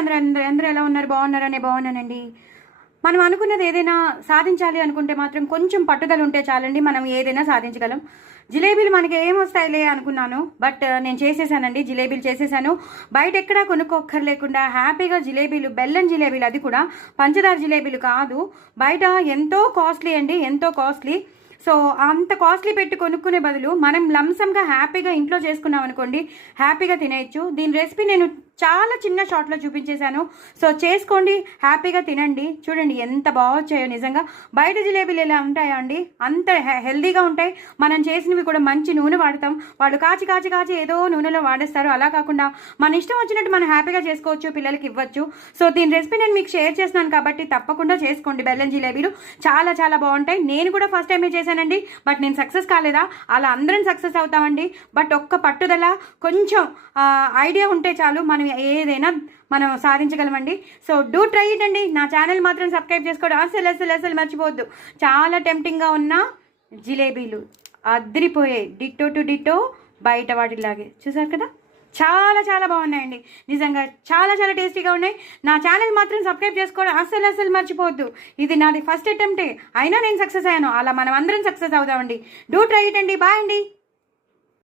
అందరూ అందరూ అందరూ ఎలా ఉన్నారు? బాగున్నారనే బాగున్నానండి. మనం అనుకున్నది ఏదైనా సాధించాలి అనుకుంటే మాత్రం కొంచెం పట్టుదల ఉంటే చాలండి, మనం ఏదైనా సాధించగలం. జిలేబీలు మనకి ఏమొస్తాయిలే అనుకున్నాను, బట్ నేను చేసేసానండి. జిలేబీలు చేసేసాను. బయట ఎక్కడా కొనుక్కోక్కర్లేకుండా హ్యాపీగా జిలేబీలు, బెల్లం జిలేబీలు, అది కూడా పంచదార జిలేబీలు కాదు. బయట ఎంతో కాస్ట్లీ అండి, ఎంతో కాస్ట్లీ. సో అంత కాస్ట్లీ పెట్టి కొనుక్కునే బదులు మనం లంసంగా హ్యాపీగా ఇంట్లో చేసుకున్నాం అనుకోండి, హ్యాపీగా తినేయచ్చు. దీని రెసిపీ నేను చాలా చిన్న షార్ట్లో చూపించేశాను. సో చేసుకోండి, హ్యాపీగా తినండి. చూడండి ఎంత బాగా వచ్చాయో నిజంగా. బయట జిలేబీలు ఎలా ఉంటాయా అండి, అంత హెల్దీగా ఉంటాయి. మనం చేసినవి కూడా మంచి నూనె వాడతాం. వాళ్ళు కాచి కాచి కాచి ఏదో నూనెలో వాడేస్తారు. అలా కాకుండా మన ఇష్టం వచ్చినట్టు మనం హ్యాపీగా చేసుకోవచ్చు, పిల్లలకి ఇవ్వచ్చు. సో దీని రెసిపీ నేను మీకు షేర్ చేస్తున్నాను కాబట్టి తప్పకుండా చేసుకోండి. బెల్లం జిలేబీలు చాలా చాలా బాగుంటాయి. నేను కూడా ఫస్ట్ టైమే చేశానండి, బట్ నేను సక్సెస్ కాలేదా? అలా అందరం సక్సెస్ అవుతామండి. బట్ ఒక్క పట్టుదల, కొంచెం ఐడియా ఉంటే చాలు, మనం ఏదైనా మనం సాధించగలమండి. సో డూ ట్రై ఇట్ అండి. నా ఛానల్ మాత్రం సబ్స్క్రైబ్ చేసుకోవడం అసలు మర్చిపోవద్దు. చాలా టెంప్టింగ్గా ఉన్న జిలేబీలు అదిరిపోయాయి, డిట్టో టు డిట్టో బయట వాటిలాగే. చూసారు కదా, చాలా చాలా బాగున్నాయండి. నిజంగా చాలా చాలా టేస్టీగా ఉన్నాయి. నా ఛానల్ మాత్రం సబ్స్క్రైబ్ చేసుకోవడం అసలు మర్చిపోవద్దు. ఇది నాది ఫస్ట్ అటెంప్టే, అయినా నేను సక్సెస్ అయ్యాను. అలా మనం అందరం సక్సెస్ అవుతామండి. డూ ట్రై ఇట్ అండి. బాయ్ అండి.